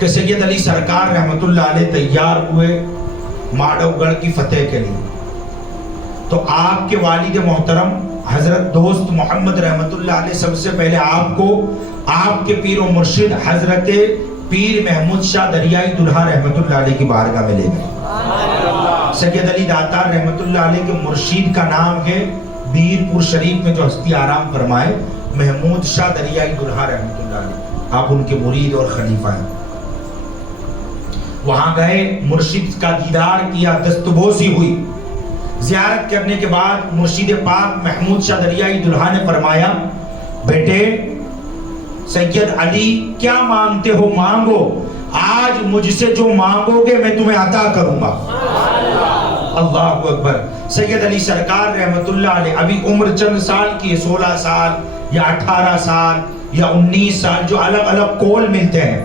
کہ سید علی سرکار رحمت اللہ علیہ تیار ہوئے ماڈو گڑھ کی فتح کے لیے، تو آپ کے والد محترم حضرت دوست محمد رحمت اللہ علیہ سب سے پہلے آپ کو آپ کے پیر و مرشد حضرت پیر محمود شاہ دریائی دلہا رحمت اللہ علیہ کی بارگاہ میں لے گئے۔ سید علی داتار رحمت اللہ علیہ کے مرشید کا نام ہے بیرپور شریف میں جو ہستی آرام فرمائے محمود شاہ دریائی دلہا رحمت اللہ علیہ، آپ ان کے مرید اور خلیفہ ہیں۔ وہاں گئے، مرشد کا دیدار کیا، دستبوسی ہوئی۔ زیارت کرنے کے بعد مرشد پاک محمود شاہ دریائی دلہا نے فرمایا، بیٹے سید علی کیا مانگتے ہو مانگو، آج مجھ سے جو مانگو گے میں تمہیں عطا کروں گا۔ اللہ اکبر۔ سید علی سرکار رحمت اللہ علیہ ابھی عمر چند سال کی ہے، 16 سال یا 18 سال یا 19 سال، جو الگ الگ کول ملتے ہیں۔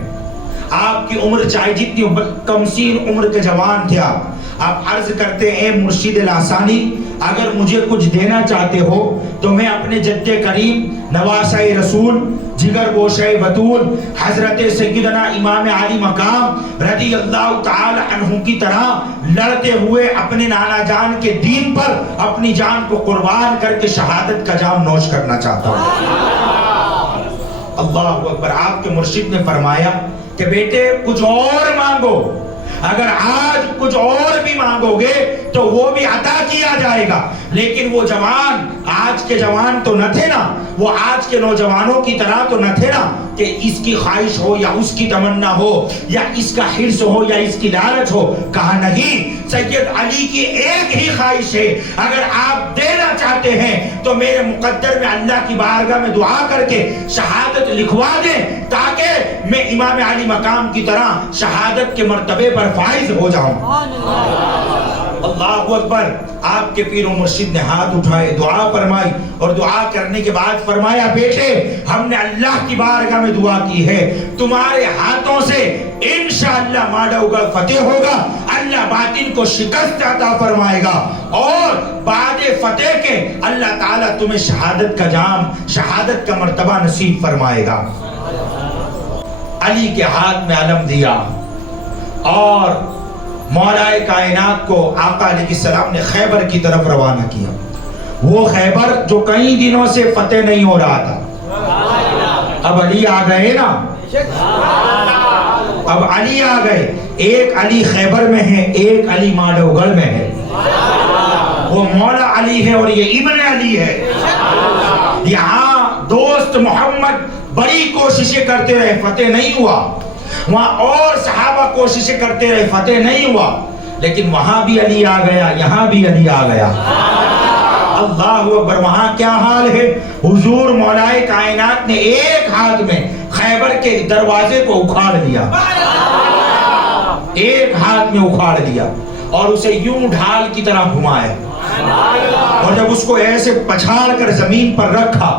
آپ کی عمر چاہے جتنی کمسین عمر کے جوان تھے، آپ عرض کرتے ہیں مرشد لاسانی اگر مجھے کچھ دینا چاہتے ہو تو میں اپنے جد کریم نواسہ رسول جگر گوشہ بطول حضرت سیدنا امام عالی مقام رضی اللہ تعالی عنہ کی طرح لڑتے ہوئے اپنے نانا جان کے دین پر اپنی جان کو قربان کر کے شہادت کا جام نوش کرنا چاہتا ہوں۔ اللہ اکبر۔ آپ کے مرشد نے فرمایا کہ بیٹے کچھ اور مانگو، اگر آج کچھ اور بھی مانگو گے تو وہ بھی عطا کیا جائے گا، لیکن وہ جوان آج کے جوان تو نہ تھے نا، وہ آج کے نوجوانوں کی طرح تو نہ تھے نا کہ اس کی خواہش ہو یا اس کی تمنا ہو یا اس کا حرص ہو یا اس کی لالچ ہو۔ کہا نہیں، سید علی کی ایک ہی خواہش ہے، اگر آپ دینا چاہتے ہیں تو میرے مقدر میں اللہ کی بارگاہ میں دعا کر کے شہادت لکھوا دیں تاکہ میں امام علی مقام کی طرح شہادت کے مرتبے پر فائز ہو جاؤں۔ اللہ اکبر۔ آپ کے پیر و مرشد نے ہاتھ اٹھائے، دعا فرمائی اور دعا کرنے کے بعد فرمایا بیٹے ہم نے اللہ کی بارگاہ میں دعا کی ہے، تمہارے ہاتھوں سے انشاءاللہ ماڈو گڑھ فتح ہوگا، اللہ باطن کو شکست عطا فرمائے گا اور بعد فتح کے اللہ تعالیٰ تمہیں شہادت کا جام، شہادت کا مرتبہ نصیب فرمائے گا۔ علی کے ہاتھ میں علم دیا اور مولا کائنات کو آقا علیہ السلام نے خیبر کی طرف روانہ کیا۔ وہ خیبر جو کئی دنوں سے فتح نہیں ہو رہا تھا، اب علی آ گئے نا، اب علی آ گئے۔ ایک علی خیبر میں ہے، ایک علی ماڈو گڑھ میں ہے۔ وہ مولا علی ہے اور یہ ابن علی ہے۔ یہاں دوست محمد بڑی کوششیں کرتے رہے، فتح نہیں ہوا۔ وہاں اور صحابہ کوششیں کرتے رہے، فتح نہیں ہوا، لیکن وہاں بھی علی آ گیا، یہاں بھی علی آ گیا۔ اللہ اکبر۔ وہاں کیا حال ہے، حضور مولا کائنات نے ایک ہاتھ میں خیبر کے دروازے کو اکھاڑ لیا، ایک ہاتھ میں اکھاڑ لیا اور اسے یوں ڈھال کی طرح گھمایا، اور جب اس کو ایسے پچھاڑ کر زمین پر رکھا،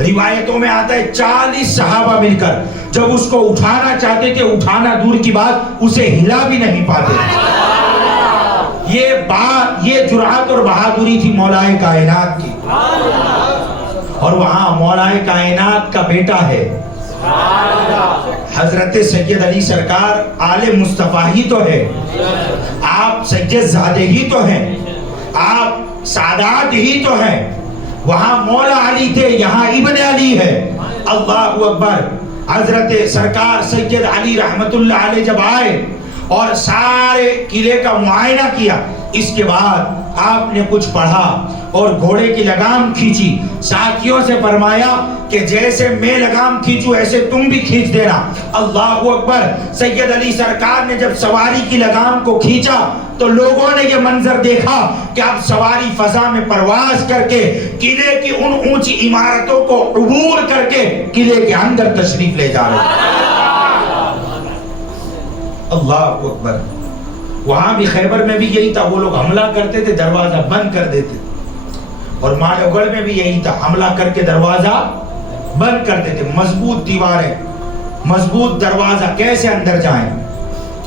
روایتوں میں آتا ہے 40 صحابہ مل کر جب اس کو اٹھانا چاہتے تھے، اٹھانا دور کی بات اسے ہلا بھی نہیں پاتے۔ یہ جرأت اور بہادری تھی مولا کائنات کی۔ اور وہاں مولا کائنات کا بیٹا ہے حضرت سید علی سرکار، آل مصطفیٰ ہی تو ہے، آپ سید زادے ہی تو ہیں، آپ سادات ہی تو ہیں۔ وہاں مولا علی تھے، یہاں ابن علی ہے۔ اللہ اکبر۔ حضرت سرکار سید علی رحمت اللہ علیہ جب آئے اور سارے قلعے کا معائنہ کیا، اس کے بعد آپ نے کچھ پڑھا اور گھوڑے کی لگام کھینچی، ساتھیوں سے فرمایا کہ جیسے میں لگام کھینچوں ایسے تم بھی کھینچ دینا۔ اللہ اکبر۔ سید علی سرکار نے جب سواری کی لگام کو کھینچا تو لوگوں نے یہ منظر دیکھا کہ اب سواری فضا میں پرواز کر کے قلعے کی ان اونچی عمارتوں کو عبور کر کے قلعے کے اندر تشریف لے جا رہے۔ اللہ اکبر۔ وہاں بھی خیبر میں بھی یہی تھا، وہ لوگ حملہ کرتے تھے دروازہ بند کر دیتے، اور ماڈو گڑھ میں بھی یہی تھا، حملہ کر کے دروازہ بند کر دیتے۔ مضبوط دیواریں، مضبوط دروازہ، کیسے اندر جائیں؟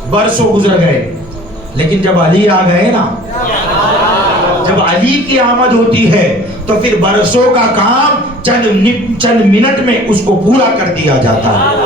برسوں گزر گئے، لیکن جب علی آ گئے نا، جب علی کی آمد ہوتی ہے تو پھر برسوں کا کام چند منٹ میں اس کو پورا کر دیا جاتا ہے۔